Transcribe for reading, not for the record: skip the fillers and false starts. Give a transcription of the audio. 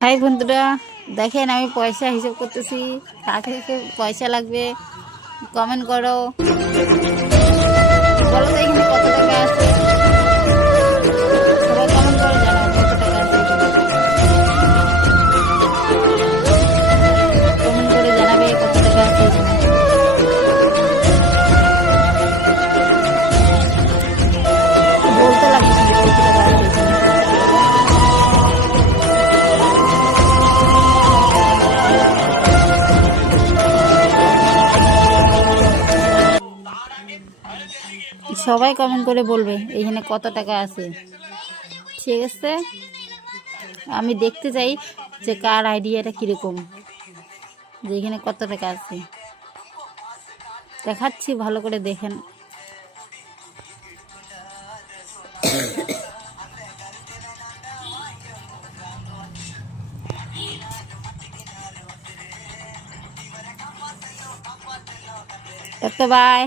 High বন্ধুরা, দেখেন আমি পয়সা হিসাব করতেছি। কাকে কাকে পয়সা লাগবে কমেন্ট করো, বলো তো এখানে কত টাকা আছে। সবাই কমেন্ট করে জানাও কত টাকা আছে এখানে। কমেন্ট করে জানাবে কত টাকা আছে এখানে। বলতে লাগবে কিন্তু কত টাকা আছে এখানে। সবাই কমেন্ট করে বলবে এখানে কত টাকা আছে। ঠিক আছে, আমি দেখতে চাই যে কার আইডিয়াটা কীরকম, যে এখানে কত টাকা আছে। দেখাচ্ছি, ভালো করে দেখেন। বাই।